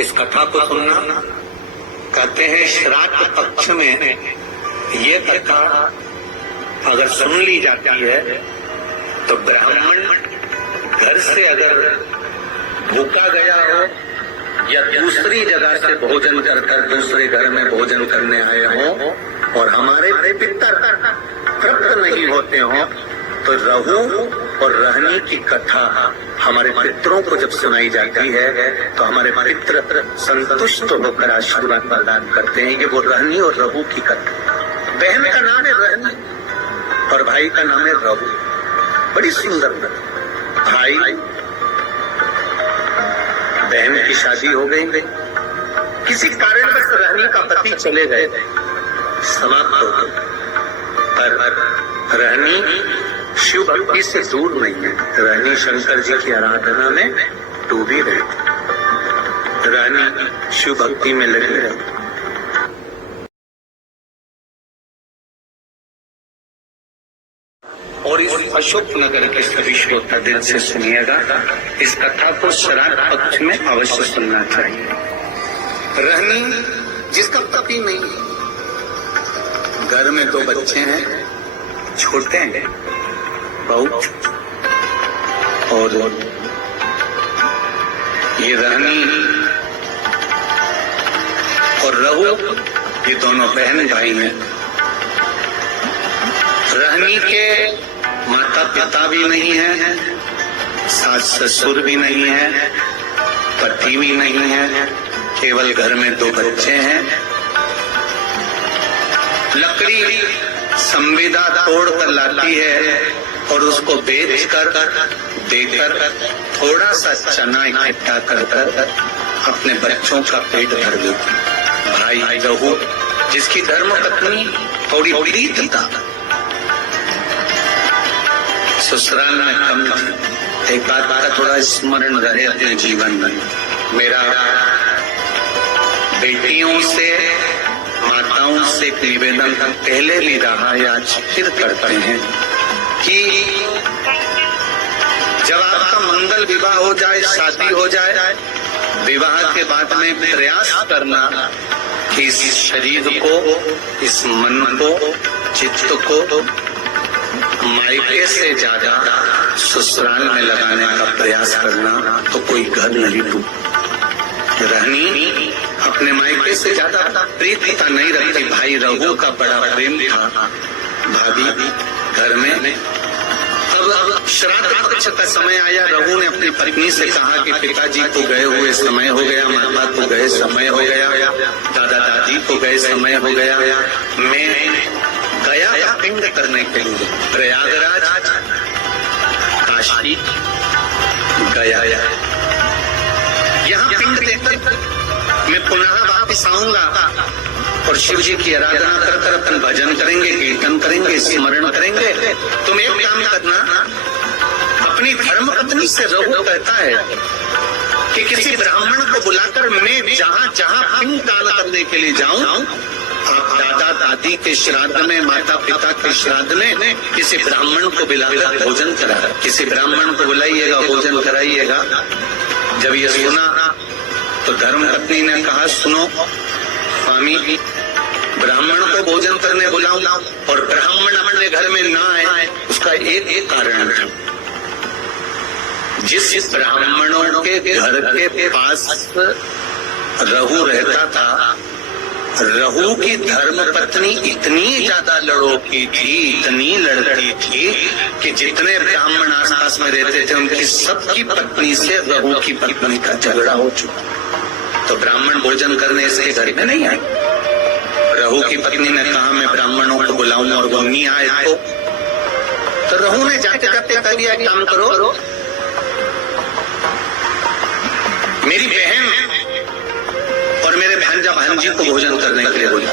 इस कथा को सुनना। कहते हैं श्राद्ध पक्ष में ये कथा अगर सुन ली जाती है तो ब्राह्मण घर से अगर भूखा गया हो या दूसरी जगह से भोजन कर दूसरे घर में भोजन करने आए हो और हमारे पितर तृप्त नहीं होते हो, तो रहू और रहनी की कथा हमारे पितरों को जब सुनाई जाती है तो हमारे पितर संतुष्ट होकर आशीर्वाद प्रदान करते हैं। ये वो रहनी और रहू की कथा। बहन का नाम है रहनी और भाई का नाम है रहू। बड़ी सुंदर भाई बहन की शादी हो गई, किसी कारणवश रहनी का पति चले गए, समाप्त हो गए, पर रहनी शिव भक्ति से दूर नहीं है। रहनी शंकर जी की आराधना में डूबी रहती, रहनी शिव भक्ति में लगी रहती। और इस अशोक नगर के सभी श्रोता दिल से सुनिएगा, इस कथा को श्राद्ध पक्ष में अवश्य सुनना चाहिए। रहनी जिसका पति नहीं, घर में 2 बच्चे हैं, छोटे हैं बहुत, और ये रहनी और रहू ये दोनों बहन भाई हैं। रहनी के माता पिता भी नहीं है, सास ससुर भी नहीं है, पति भी नहीं है, केवल घर में 2 बच्चे हैं। लकड़ी संविदा तोड़ कर लाती है और उसको बेच कर देकर थोड़ा सा चना इकट्ठा कर अपने बच्चों का पेट भर देती। भाई रहू जिसकी धर्म पत्नी थोड़ी प्रीत था, ससुराल में कम थी। एक बात का थोड़ा स्मरण रहे अपने जीवन में। मेरा बेटियों से माताओं से निवेदन पहले भी रहा या आज फिर करते हैं कि जब आपका मंगल विवाह हो जाए, शादी हो जाए, विवाह के बाद में प्रयास करना कि इस शरीर को, इस मन को, चित्त को मायके से ज्यादा ससुराल में लगाने का प्रयास करना, तो कोई घर नहीं डूब। रहनी अपने मायके से ज्यादा प्रीतिता नहीं रखती। भाई रहू का बड़ा प्रेम था भाभी घर में। अब श्राद्ध पक्ष का समय आया, रहू ने अपनी पत्नी से कहा कि पिताजी को गए हुए समय हो गया, माता को गए समय हो गया, दादा दादी को गए समय हो गया, मैं गया पिंड करने के लिए प्रयागराज काशी गया, यहाँ पिंड देकर मैं पुनः वापस आऊंगा और शिव जी की आराधना कर कर अपन भजन करेंगे, कीर्तन करेंगे, स्मरण करेंगे। तुम एक काम करना, अपनी धर्म पत्नी से रहू कहता है कि किसी ब्राह्मण को बुलाकर मैं जहाँ जहाँ पिंड दान करने के लिए जाऊं, आप दादा दादी के श्राद्ध में, माता पिता के श्राद्ध में किसी ब्राह्मण को बुलाकर भोजन करा, किसी ब्राह्मण को बुलाइएगा, भोजन कराइएगा। जब ये सुना तो धर्म पत्नी ने कहा, सुनो स्वामी, ब्राह्मण को भोजन करने बुलाऊं और ब्राह्मण अपने घर में ना आए, उसका एक कारण है। जिस ब्राह्मणों के घर के पास रहू रहता था, रहू की धर्म पत्नी इतनी ज्यादा लड़ोकी थी, इतनी लड़की थी कि जितने ब्राह्मण आसपास में रहते थे उनकी सबकी पत्नी से रहू की पत्नी का झगड़ा हो चुका। तो ब्राह्मण भोजन करने इसके घर में नहीं आए। रहू की पत्नी ने कहा मैं ब्राह्मणों को बुलाऊं और वो नहीं आए तो रहू ने जाते जाते कह दिया, काम करो, मेरी बहन और मेरे भांजा भांजी को भोजन करने के लिए बोला।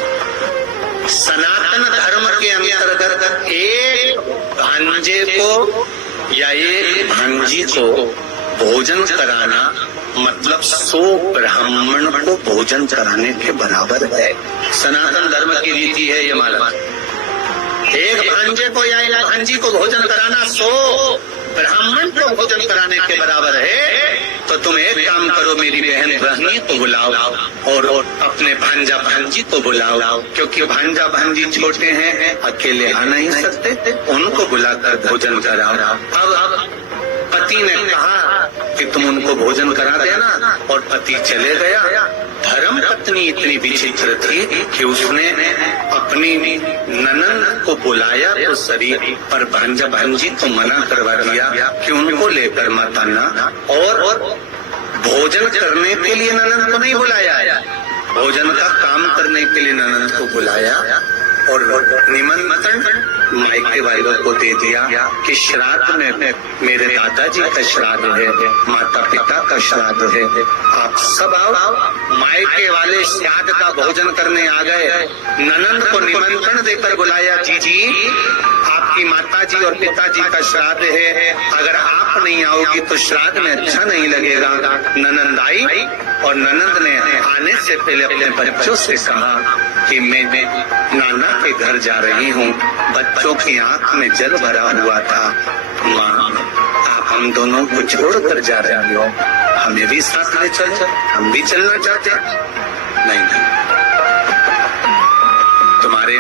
सनातन धर्म के अंतर्गत एक भांजे को या एक भांजी को भोजन कराना मतलब 100 ब्राह्मण को भोजन कराने के बराबर है। सनातन धर्म की रीति है ये माला। एक भांजे को या एक भांजी को भोजन कराना 100 ब्राह्मण को भोजन कराने के बराबर है। तो तो तुम एक काम करो, मेरी बहन रहनी को बुलाओ और अपने भांजा भांजी को बुलाओ, क्योंकि भांजा भांजी छोटे हैं, अकेले आ नहीं सकते, उनको बुलाकर भोजन कराओ। अब पति ने कहा कि तुम उनको भोजन करा देना, और पति चले गया। धर्म पत्नी इतनी विचित्र थी कि उसने अपनी ननंद को बुलाया तो शरीर पर भांजा भांजी को मना करवा दिया कि उनको लेकर मत आना, और भोजन करने के लिए ननंद को नहीं बुलाया, भोजन का काम करने के लिए ननंद को बुलाया, और निमंत्रण मायके वालों को दे दिया कि श्राद्ध में मेरे दादाजी का श्राद्ध है, माता पिता का श्राद्ध है, आप सब आओ। मायके वाले श्राद्ध का भोजन करने आ गए। ननंद को निमंत्रण देकर बुलाया, जी आपकी माताजी और पिताजी का श्राद्ध है, अगर आप नहीं आओगी तो श्राद्ध में अच्छा नहीं लगेगा। ननंद आई और ननंद ने आने से पहले अपने बच्चों से कहा कि मैं नाना के घर जा रही हूँ। बच्चों की आंख में जल भरा हुआ था। माँ, आप हम दोनों को छोड़कर जा रही हो, हमें भी साथ ले चलो, हम भी चलना चाहते। नहीं, तुम्हारे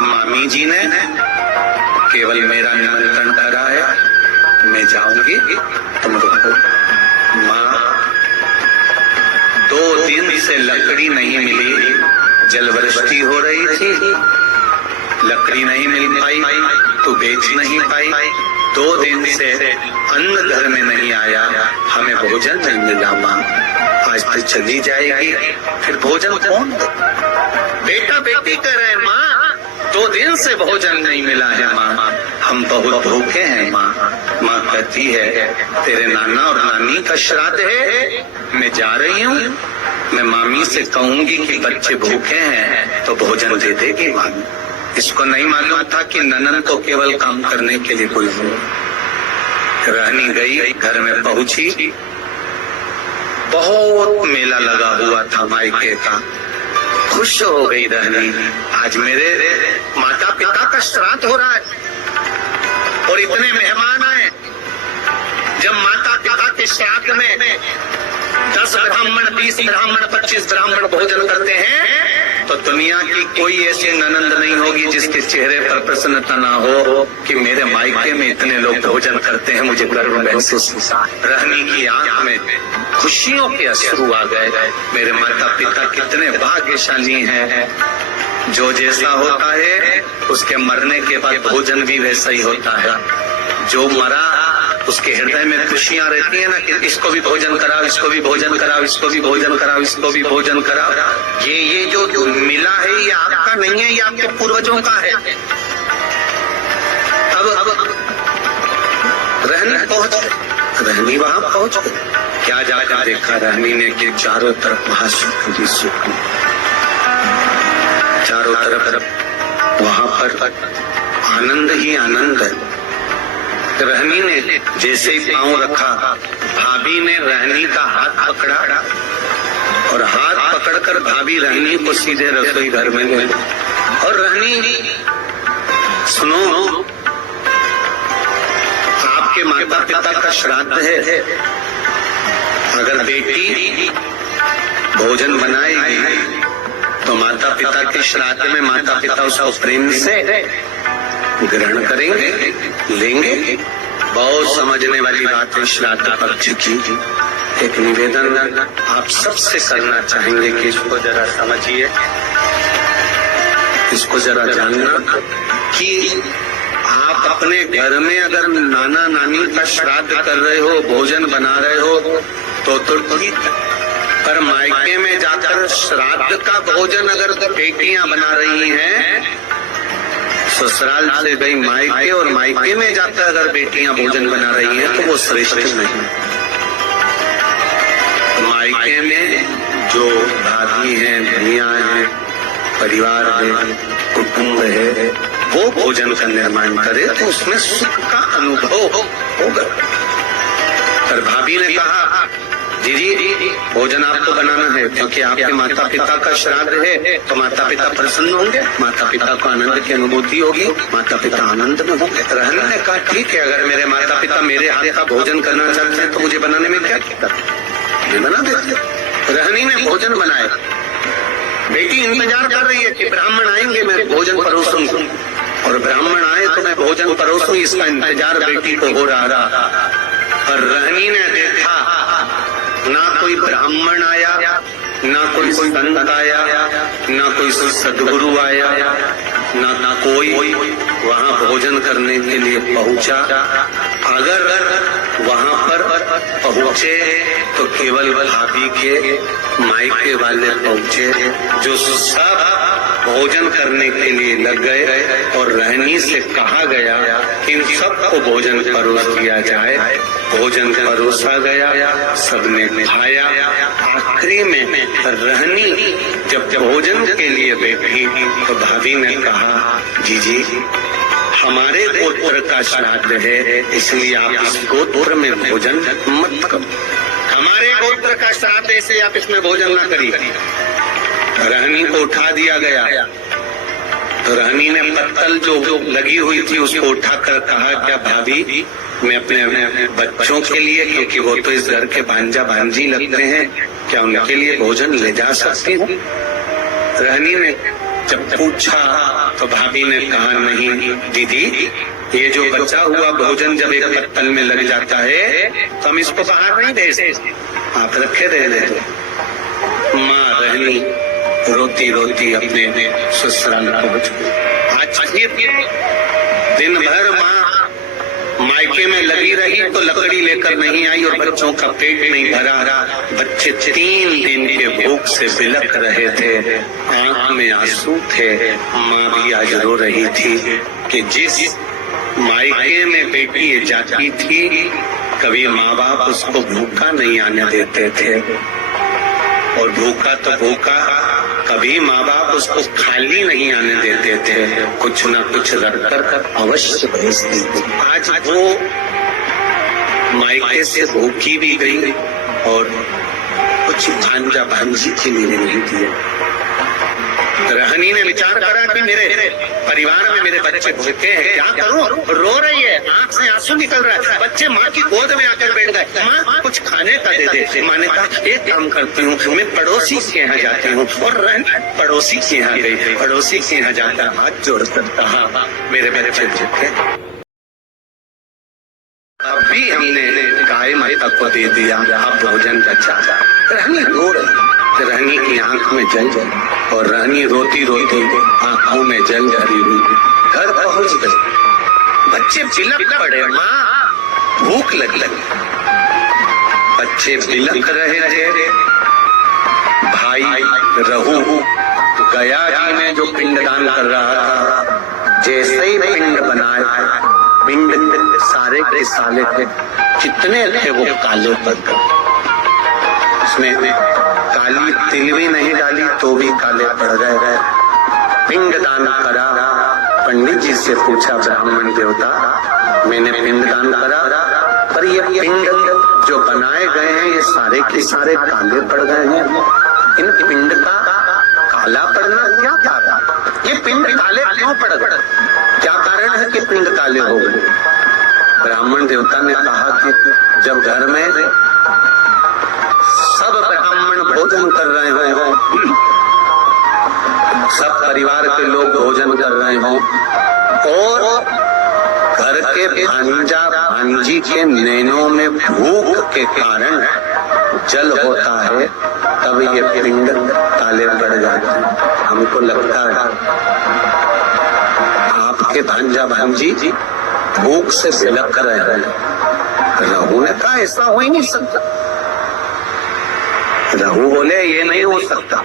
मामी जी ने केवल मेरा निमंत्रण करा है, मैं जाऊंगी, तुम रुको। माँ, 2 दिन से लकड़ी नहीं मिली, जलवृष्टि हो रही थी, लकड़ी नहीं मिल पाई तो बेच नहीं पाई, 2 दिन से अन्न घर में नहीं आया, हमें भोजन नहीं मिला। माँ, आज तो चली जाएगी, फिर भोजन कौन दे? बेटा बेटी कह रहे, माँ 2 दिन से भोजन नहीं मिला है माँ, हम बहुत भूखे हैं माँ। माँ कहती है, तेरे नाना और नानी का श्राद्ध है, मैं जा रही हूँ, मैं मामी से कहूंगी कि बच्चे भूखे हैं तो भोजन दे देगी माँ। इसको नहीं मालूम था कि ननन को केवल काम करने के लिए कोई हो। रहनी गई, घर में पहुंची, बहुत मेला लगा हुआ था मायके का। खुश हो गई रहनी, आज मेरे माता पिता का श्राद्ध हो रहा है और इतने मेहमान आए। जब माता पिता के श्राद्ध में 10 ब्राह्मण, 20 ब्राह्मण, 25 ब्राह्मण भोजन करते हैं तो दुनिया की कोई ऐसी ननंद नहीं होगी जिसके चेहरे पर प्रसन्नता ना हो कि मेरे मायके में इतने लोग भोजन करते हैं, मुझे गर्व महसूस हुआ। रहनी की आंख में खुशियों के अश्रु आ गए। मेरे माता पिता कितने भाग्यशाली हैं। जो जैसा होता है उसके मरने के बाद भोजन भी वैसा ही होता है। जो मरा उसके हृदय में खुशियां रहती है ना कि इसको भी भोजन कराओ, इसको भी भोजन कराओ, इसको भी भोजन कराओ, इसको भी भोजन कराओ। ये जो मिला है ये आपका नहीं है, ये आपके पूर्वजों का है। अब रहनी पहुंच गई, रहनी वहां पहुंच गई। क्या जाकर देखा रहनी ने कि चारों तरफ महासुख ही सुख, चारों तरफ वहां पर आनंद ही आनंद है। रहनी ने जैसे ही पांव रखा, भाभी ने रहनी का हाथ पकड़ा और हाथ पकड़कर भाभी रहनी को सीधे रसोई घर में ले। और रहनी, सुनो, आपके माता पिता का श्राद्ध है, अगर बेटी भोजन बनाएगी तो माता पिता के श्राद्ध में माता पिता उसको प्रेम से ग्रहण करेंगे, लेंगे। बहुत समझने वाली बात है श्राद्ध पक्ष की। एक निवेदन आप सबसे करना चाहेंगे कि इसको जरा समझिए, इसको जरा जानना कि आप अपने घर में अगर नाना नानी का श्राद्ध कर रहे हो, भोजन बना रहे हो तो ठीक, पर मायके में जाकर श्राद्ध का भोजन अगर बेटियां बना रही हैं, ससुराल से गई मायके और मायके में जाकर अगर बेटियां भोजन बना रही हैं तो वो श्रेष्ठ नहीं। मायके में जो दादी हैं, भैया हैं, परिवार है, कुटुंब है, वो भोजन का निर्माण करे तो उसमें सुख का अनुभव होगा। पर भाभी ने कहा जी भोजन आपको बनाना है क्योंकि आपके माता पिता का श्राद्ध है, तो माता पिता प्रसन्न होंगे, माता पिता को आनंद की अनुभूति होगी, माता पिता आनंद में होंगे। रहनी ने कहा ठीक है, अगर मेरे माता पिता मेरे हाथ का भोजन करना चाहते हैं तो मुझे बनाने में क्या दिक्कत है, मैं बना देते। रहनी ने भोजन बनाया। बेटी इंतजार कर रही है कि ब्राह्मण आएंगे मैं भोजन परोसूंगी, और ब्राह्मण आए तो मैं भोजन परोसूं, इसका इंतजार बेटी को हो रहा। और रहनी ने देखा ना कोई ब्राह्मण आया, ना कोई संत आया, ना कोई सदगुरु आया, ना कोई वहां भोजन करने के लिए पहुंचा। अगर वहां पर पहुंचे तो केवल भाभी के मायके वाले पहुंचे, जो सब भोजन करने के लिए लग गए। और रहनी से कहा गया कि इन सबको भोजन परोस दिया जाए। भोजन परोसा गया, सबने खाया। आखिरी में रहनी जब भोजन के लिए बैठी तो भाभी ने कहा जी हमारे गोत्र का श्राद्ध है, इसलिए आप इस गोत्र में भोजन मत करो। हमारे गोत्र का श्राद्ध है इसलिए आप इसमें भोजन न करिए। रहनी को उठा दिया गया तो रहनी ने पत्तल जो लगी हुई थी उसको उठाकर कहा क्या भाभी मैं अपने बच्चों के लिए, क्योंकि वो तो इस घर के भांजा भांजी लगते हैं, क्या उनके लिए भोजन ले जा सकती हूँ? रहनी ने जब पूछा तो भाभी ने कहा नहीं दीदी, ये जो बचा हुआ भोजन जब एक पत्तल में लग जाता है तो हम इसको बाहर नहीं भेजते, आप रखे रहने दो। माँ रहनी रोती रोती अपने ससुराल पहुंच गई। आज दिन भर माँ मायके में लगी रही तो लकड़ी लेकर नहीं आई और बच्चों का पेट नहीं भरा रहा। बच्चे 3 दिन के भूख से बिलख रहे थे, आंख में आंसू थे। माँ भी आज रो रही थी कि जिस मायके में बेटी जाती थी कभी माँ बाप उसको भूखा नहीं आने देते थे, और भूखा तो भूखा, कभी माँ बाप उसको खाली नहीं आने देते थे, कुछ न कुछ रख कर अवश्य भेजते थे। आज वो मायके से भूखी भी गई और कुछ भांजा भांजी के लिए नहीं दिया। रहनी ने विचार करा कि मेरे परिवार में मेरे बच्चे भूखे हैं, क्या करूं? रो रही है, आंख से आंसू निकल रहा है, बच्चे माँ की गोद में आकर बैठ गए। माँ कुछ खाने का दे दे। माँ ने कहा एक काम करती हूँ, मैं पड़ोसी के यहाँ जाती हूँ। और पड़ोसी के यहाँ गई। पड़ोसी के यहाँ जाकर हाथ जोड़कर कहा मेरे बच्चे भूखे, अभी हमने गाय माता को दे दिया, आप भोजन बचा। रहनी रो रही, रहनी की आंख में जल और रहनी रोती रोती आंखों में जल भरी हुई घर पहुंच गई। बच्चे बिलख पड़े, माँ भूख लगी। बच्चे बिलख रहे थे। भाई रहू गया जी ने जो पिंडदान कर रहा था, जैसे ही पिंड बनाया, पिंड सारे के साले थे, कितने थे वो काले पत्थर, उसमें काली तिल भी नहीं डाली तो भी काले पड़ गए। पिंड दान करा, पंडित जी से पूछा ब्राह्मण देवता मैंने पिंड दान करा, पर ये पिंड जो बनाए गए हैं ये सारे के सारे काले पड़ गए हैं, इन पिंड का काला पड़ना क्या कारण? ये पिंड काले क्यों पड़ गए? क्या कारण है कि पिंड काले हो गए? ब्राह्मण देवता ने कहा कि जब घर में सब ब्राह्मण भोजन कर रहे हो, सब परिवार के लोग भोजन कर रहे हो और घर के भांजा भांजी के नैनों में भूख के कारण जल होता है, तब ये पिंड काले पड़ जाते हैं। हमको लगता है आपके भांजा भांजी भूख से बिलख रहे हैं। रहू ने कहा ऐसा हो ही नहीं सकता। रहू बोले ये नहीं हो सकता,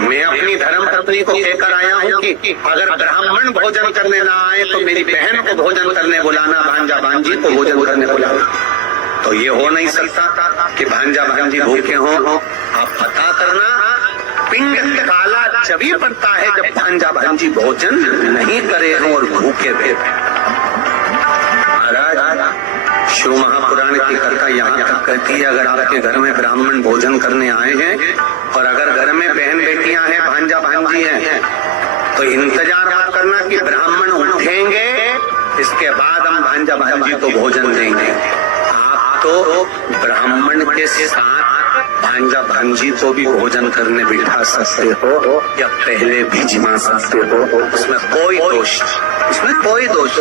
मैं अपनी धर्म पत्नी को कहकर आया हूँ कि अगर ब्राह्मण भोजन करने ना आए तो मेरी बहन को भोजन करने बुलाना, भांजा भांजी को भोजन करने बुलाना। तो ये हो नहीं सकता कि भांजा भांजी भूखे हो। आप पता करना, पिंड काला जभी पड़ता है जब भांजा भांजी भोजन नहीं करे हो और भूखे थे। महाराज शिव महापुराण की कथा यहाँ तक कहती है, अगर आपके घर में ब्राह्मण भोजन करने आए हैं और अगर घर में बहन बेटियां हैं, भांजा भांजी हैं, तो इंतजार मत करना कि ब्राह्मण उठेंगे इसके बाद हम भांजा भांजी को भोजन देंगे। आप तो ब्राह्मण के साथ भांजा भांजी को भी भोजन करने बिठा सकते हो या पहले भी जिमा सकते हो, उसमें कोई दोष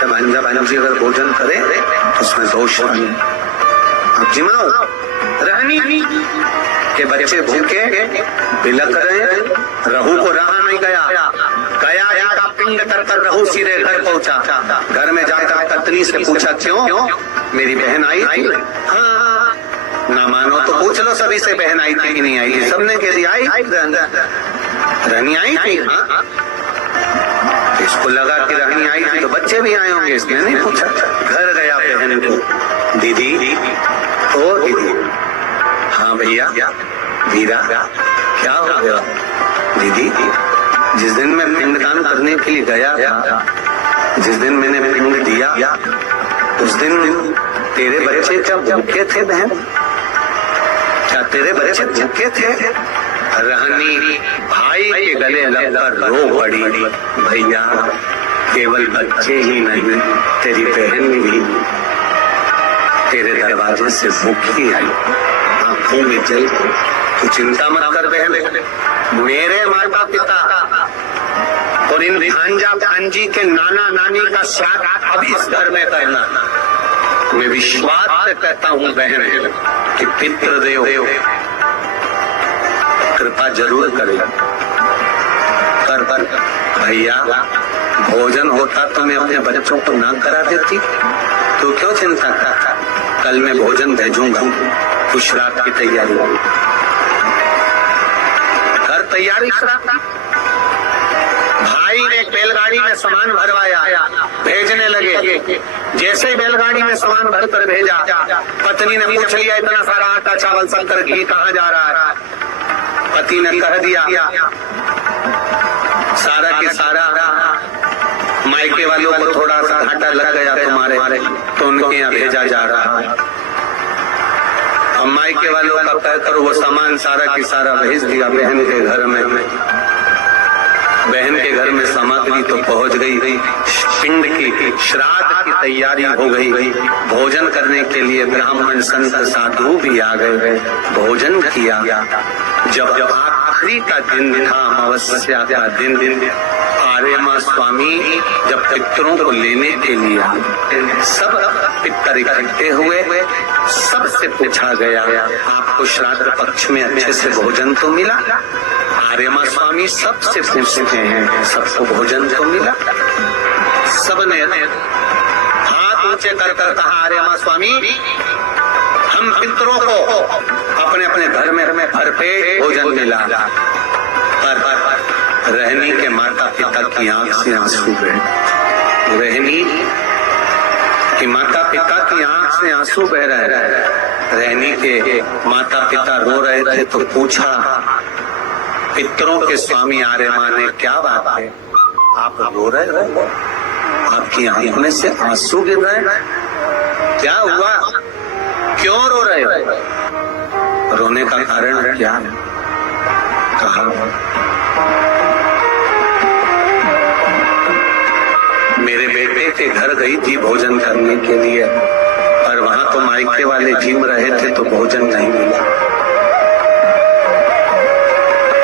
तो भांजा भांजी अगर भोजन करे तो उसमें दोष नहीं। आप जिमाओ, रहनी के बच्चे भूखे बिलक रहे, रहू को रहा नहीं गया का पिंड कर रहू सीधे घर पहुंचा। घर में जाकर पत्नी से पूछा क्यों मेरी बहन आई थी? हाँ, ना मानो तो पूछ लो सभी से बहन आई थी कि नहीं आई थी? सबने कह दिया आई रहनी आई थी। हाँ, इसको लगा कि रहनी आई थी तो बच्चे भी आए होंगे, इसने नहीं पूछा। घर गया बहन को, दीदी ओ दीदी, हाँ भैया वीरा क्या हो गया? दीदी जिस दिन मैं पिंडदान करने के लिए गया था, जिस दिन मैंने पिंड दिया, उस दिन तेरे बच्चे क्या भूखे थे बहन? क्या तेरे बच्चे भूखे थे? रहनी भाई के गले लगकर रो पड़ी, भैया केवल बच्चे ही नहीं तेरी बहन भी तेरे दरवाजे से भूखी आई, आंखों में जल। तू चिंता मत कर बहन, मेरे माता पिता और इन भांजा भांजी के नाना नानी का श्राद्ध अब इस घर में करना। मैं विश्वास से कहता हूँ बहन कि पितृदेव कृपा जरूर करे। पर भैया भोजन होता तो मैं अपने बच्चों को ना करा देती, तो क्यों चिंता करता? कल मैं भोजन भेजूंगा, तू श्राद्ध की तैयारी कर, तैयारी करा। भाई ने बैलगाड़ी में सामान भरवाया, भेजने लगे। जैसे ही बैलगाड़ी में सामान भर कर भेजा, पत्नी ने पूछ लिया इतना सारा आटा चावल शक्कर घी कहाँ जा रहा है? पति ने कह दिया सारा के सारा मायके वालों को थोड़ा सा घाटा लग गया तुम्हारे, तो उनके यहाँ भेजा जा रहा है। अब मायके वालों का कहकर वो सामान सारा की सारा भेज दिया बहन के घर में। बहन के घर में सामग्री तो पहुंच गई, पिंड की श्राद्ध की तैयारी हो गई। भोजन करने के लिए ब्राह्मण संत साधु भी आ गए, भोजन किया। जब आखिरी का दिन था, अमावस्या का दिन, आर्यमा स्वामी जब पितरों को लेने के लिए सब पितर इकट्ठे हुए, सबसे पूछा गया आपको श्राद्ध पक्ष में अच्छे से भोजन तो मिला? आर्यमा स्वामी सबसे पूछते हैं, सबको भोजन तो मिला? सबने हाथ ऊंचे कर कहा आर्यमा स्वामी हम पितरों को अपने अपने घर में भरपेट भोजन मिला। पर रहनी के माता पिता की आंख से आंसू बहे। रहनी कि माता पिता की आंख से आंसू बह रहे हैं। रहनी के माता पिता रो रहे थे तो पूछा पितरों के स्वामी आर्यमा ने क्या बात है, आप रो रहे हो? आपकी आंख में से आंसू गिर रहे हैं, क्या हुआ? क्यों रो रहे हो? रोने का कारण क्या है? कहा मेरे बेटे के घर गई थी भोजन करने के लिए, पर वहां तो मायके वाले जिम रहे थे तो भोजन नहीं मिला।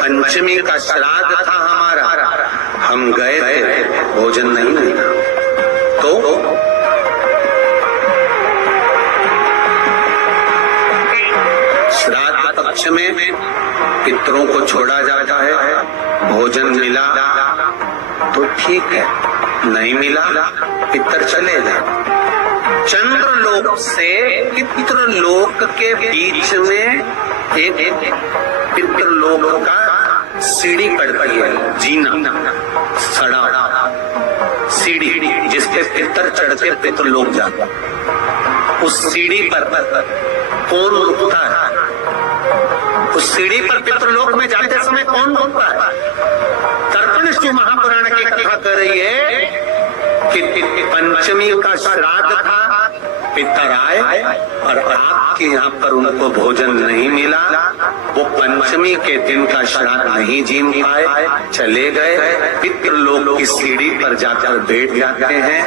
पंचमी का श्राद्ध था हमारा, हम गए थे, भोजन नहीं मिला। तो श्राद्ध पक्ष में पितरों को छोड़ा जाता है, भोजन मिला तो ठीक है, नहीं मिला पितर चले जाए। चंद्रलोक से पितृलोक के बीच में एक पितृलोक का सीढ़ी पड़ती है, जीना सड़ा सीढ़ी जिसपे पितर चढ़ के पितृलोक जाता। उस सीढ़ी पर कौन रुकता है? उस सीढ़ी पर पितृलोक में जाते समय कौन रुकता है? तर्पण शिव महापुराण की कथा कर रही है कि पंचमी का श्राद्ध था, पितर आए और आपके यहाँ पर उनको भोजन नहीं मिला, वो पंचमी के दिन का श्राद्ध नहीं जीन पाए, चले गए। पितृलोक की सीढ़ी पर जाकर बैठ जाते हैं।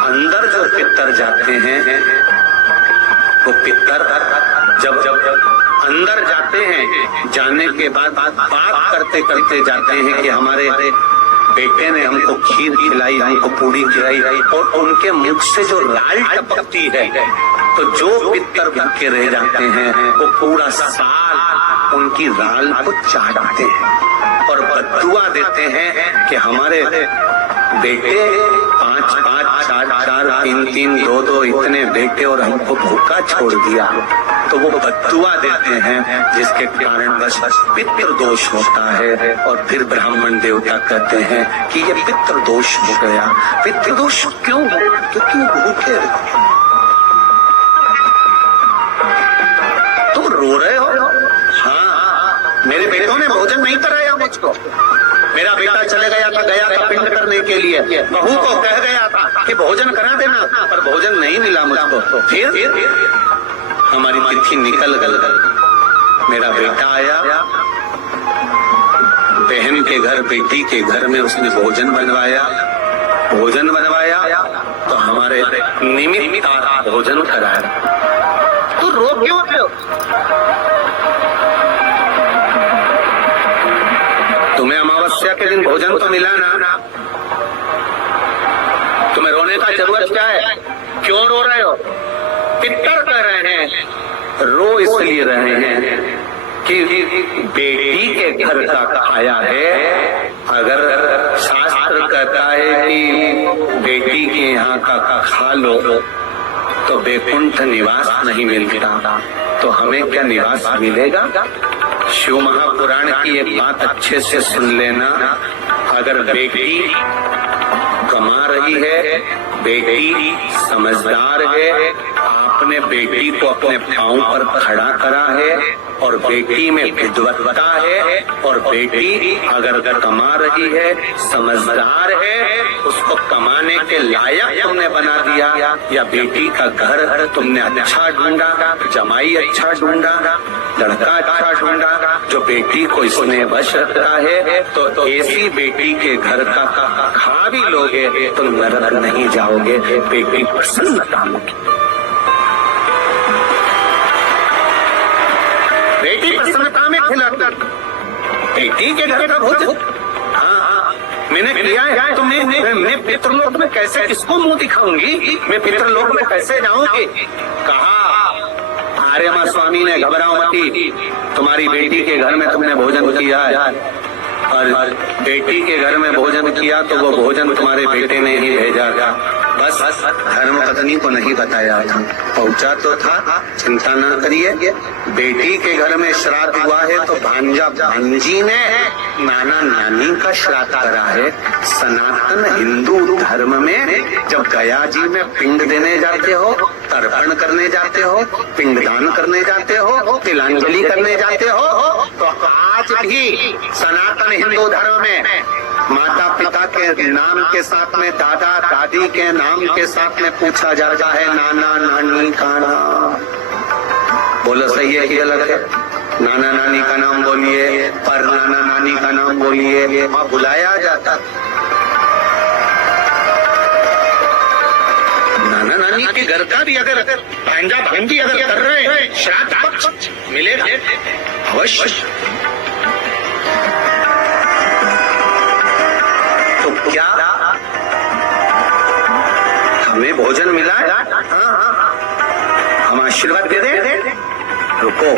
अंदर जो पितर जाते हैं, वो पितर जब अंदर जाते हैं, जाने के बाद बात करते करते जाते हैं कि हमारे बेटे ने हमको खीर खिलाई, हमको पूरी खिलाई, और उनके मुख से जो लाल टपकती है, तो जो पितर भूखे रह जाते हैं वो पूरा साल उनकी राल को चाटते हैं और बद्दुआ देते हैं कि हमारे बेटे 5-5, 4-4, 3-3, 2-2 इतने बेटे और हमको भूखा छोड़ दिया। तो वो बद्दुआ देते हैं, जिसके कारण बस पितृ दोष होता है। और फिर ब्राह्मण देवता कहते हैं कि ये पितृ दोष हो गया। पितृ दोष क्यों हो? क्योंकि भूखे तुम रो रहे हो। हाँ, मेरे बेटों ने भोजन नहीं कराया मुझको। मेरा बेटा चले गया था पिंड करने के लिए, बहू को कह गया था कि भोजन करा देना, पर भोजन नहीं मिला मुझको। फिर हमारी तिथि निकल गई। मेरा बेटा आया, बहन के घर, बेटी के घर में उसने भोजन बनवाया तो हमारे निमित्त भोजन कराया। तो रो क्यों रहे हो? तुम्हें अमावस्या के दिन भोजन तो मिला ना, तुम्हें रोने का जरूरत क्या है? क्यों रो रहे हो? पितर कह रहे हैं, रो इसलिए रहे हैं कि बेटी के घर का खाया है। अगर शास्त्र कहता है कि बेटी के यहाँ का खा लो तो वैकुंठ निवास नहीं मिलता, तो हमें क्या निवास मिलेगा? शिव महापुराण की एक बात अच्छे से सुन लेना। अगर बेटी कमा रही है, बेटी समझदार है, आपने बेटी को अपने पांव पर खड़ा करा है और बेटी में विद्वत्ता है, और बेटी अगर कमा रही है, समझदार है, उसको कमाने के लायक तुमने बना दिया, या बेटी का घर तुमने अच्छा ढूंढा, जमाई अच्छा ढूंढा, लड़का अच्छा ढूंढा जो बेटी को इसने वश रखता है, तो ऐसी बेटी के घर का खा भी लोगे तो नरक नहीं जाओगे, बेटी प्रसन्नता होगी। बेटी प्रसन्नता में खिलाता, बेटी के घर का भोजन। हाँ, मैंने किया है, तो मैं पितृलोक में कैसे, किसको मुंह दिखाऊंगी? मैं पितृलोक में कैसे जाऊंगी? कहा आर्यमा स्वामी ने, घबराओ मती, तुम्हारी बेटी के घर में तुमने भोजन किया है, और बेटी के घर में भोजन किया तो वो भोजन तुम्हारे बेटे ने ही भेजा था। बस धर्म पत्नी को नहीं बताया था, पहुंचा तो था, चिंता न करिए। बेटी के घर में श्राद्ध हुआ है तो भांजा भांजी ने नाना नानी का श्राद्ध करा है। सनातन हिंदू धर्म में जब गया जी में पिंड देने जाते हो, तर्पण करने जाते हो, पिंडदान करने जाते हो, तिलांजलि करने जाते हो, तो आज भी सनातन हिंदू धर्म में माता पिता के नाम के साथ में, दादा दादी के नाम के साथ में पूछा जाता है नाना नानी का नाम। बोलो सही है कि गलत है? नाना नानी का नाम बोलिए, पर नाना नानी का नाम बोलिए, वहाँ बुलाया जाता। नाना नानी के घर का भी अगर भांजा भांजी अगर कर रहे हैं, श्राद्ध पक्ष मिलेगा अवश्य। तो क्या हमें भोजन मिला? हाँ, हम आशीर्वाद दे दें। रुको,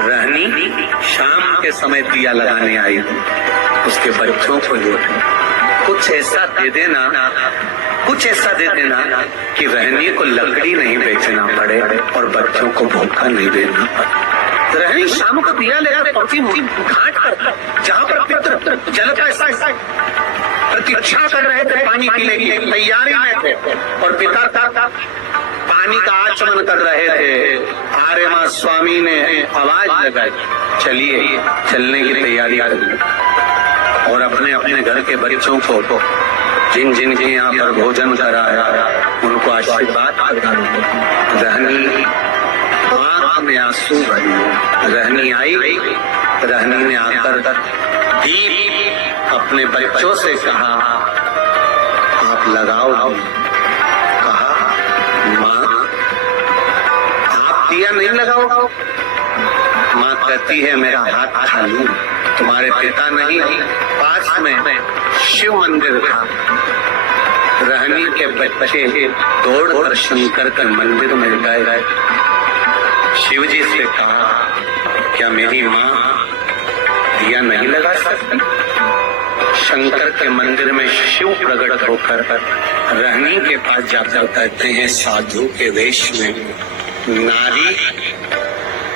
रहनी शाम के समय दिया लगाने आई, उसके बच्चों को ले कुछ ऐसा दे देना, कुछ ऐसा दे देना कि रहनी को लकड़ी नहीं बेचना पड़े और बच्चों को भूखा नहीं देना पड़े। रहनी शाम को दिया लेकर पहुंची घाट पर, जहाँ पर पितृ जल का ऐसा प्रतीक्षा कर रहे थे, पानी पीने की तैयारी में थे, और पिता पानी का आचमन कर रहे थे। आर्यमा स्वामी ने आवाज लगाई, चलिए, चलने की तैयारी करिए, और अपने अपने घर के बच्चों को जिन जिन के यहाँ पर भोजन कराया उनको आशीर्वाद प्रदान किया। रहनी आंख में आंसू भरे, रहनी आई, रहनी ने आकर दीप अपने बच्चों से कहा आप लगाओ। कहा माँ आप दिया नहीं लगाओ। माँ कहती है मेरा हाथ खाली, तुम्हारे पिता नहीं, पास में शिव मंदिर था। रहनी के बच्चे दौड़ शंकर के मंदिर में गए। शिव जी से कहा क्या मेरी माँ दिया नहीं लगा सकती? शंकर के मंदिर में शिव प्रकट होकर रहनी के पास जाकर कहते हैं साधु के वेश में, नारी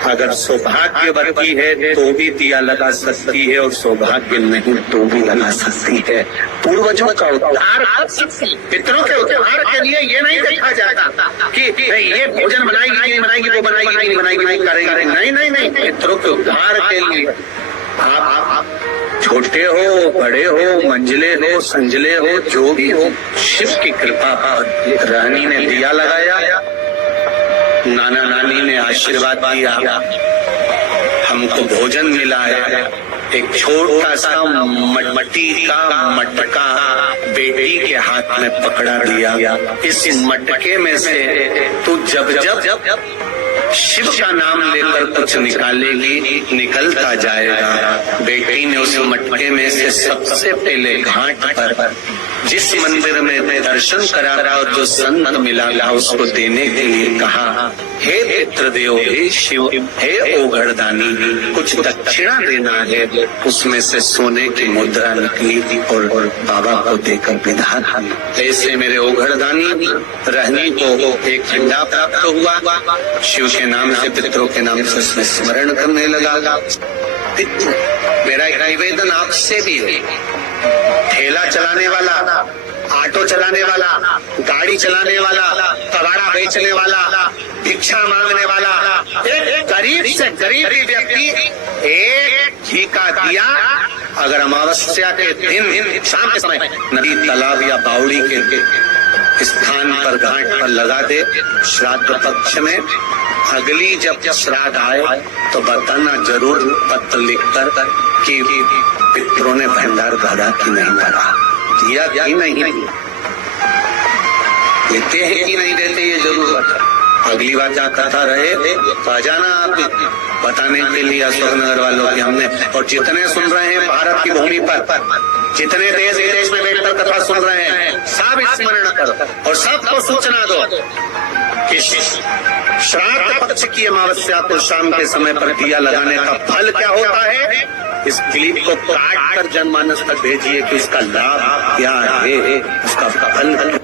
अगर सौभाग्यवती है तो भी दिया लगा सकती है और सौभाग्य नहीं तो भी लगा सकती है। पूर्वजों का उद्धार, पितरों के उद्धार के लिए ये नहीं देखा जाता कि ये भोजन बनाएगी नहीं बनाएगी, वो बनाएगी नहीं बनाएगी, नहीं करेगी, नहीं नहीं नहीं, पितरों के उद्धार के लिए आप छोटे हो बड़े हो मंझले हो संजले हो जो भी हो, शिव की कृपा पर रहनी ने दिया लगाया। नाना नानी ने आशीर्वाद दिया, हमको भोजन मिला है। एक छोटा सा मट्टी का मटका बेटी के हाथ में पकड़ा दिया। इस मटके में से तू जब जब शिव का नाम लेकर कुछ निकालेगी निकलता जाएगा। बेटी ने उस मटके में से सबसे पहले घाट पर जिस मंदिर में दर्शन करा और जो संत मिला उसको देने के लिए कहा, हे पितृदेव, हे शिव, हे ओघड़दानी, कुछ दक्षिणा देना है। उसमें से सोने की मुद्रा निकली और बाबा को देकर विदा। ऐसे मेरे ओघड़दानी रहनी को एक झंडा प्राप्त हुआ। शिव के नाम से पितरों के नाम से उसमें स्मरण करने लगा। मेरा एक निवेदन आपसे भी है, ठेला चलाने वाला, ऑटो चलाने वाला, गाड़ी चलाने वाला, कबाड़ा बेचने वाला, भिक्षा मांगने वाला, एक गरीब से गरीब व्यक्ति एक घी का दिया अगर अमावस्या के दिन शाम के समय नदी तालाब या बावड़ी के स्थान पर घाट पर लगा दे, श्राद्ध पक्ष में अगली जब श्राद्ध आए तो बताना जरूर पत्र लिखकर कि पितरों ने भंडार भरा कि नहीं भरा, दिया कि नहीं, देते हैं कि नहीं देते ये जरूर बता। अगली बार क्या कथा रहे तो जाना आप बताने के लिए अशोकनगर वालों के हमने। और जितने सुन रहे हैं भारत की भूमि पर, जितने देश विदेश में बैठकर कथा सुन रहे हैं, सब स्मरण करो और सबको सूचना दो कि श्राद्ध पक्ष की अमावस्या को शाम के समय पर दिया लगाने का फल क्या होता है। इस क्लिप को काट कर जनमानस तक भेजिए कि उसका लाभ क्या है, उसका फल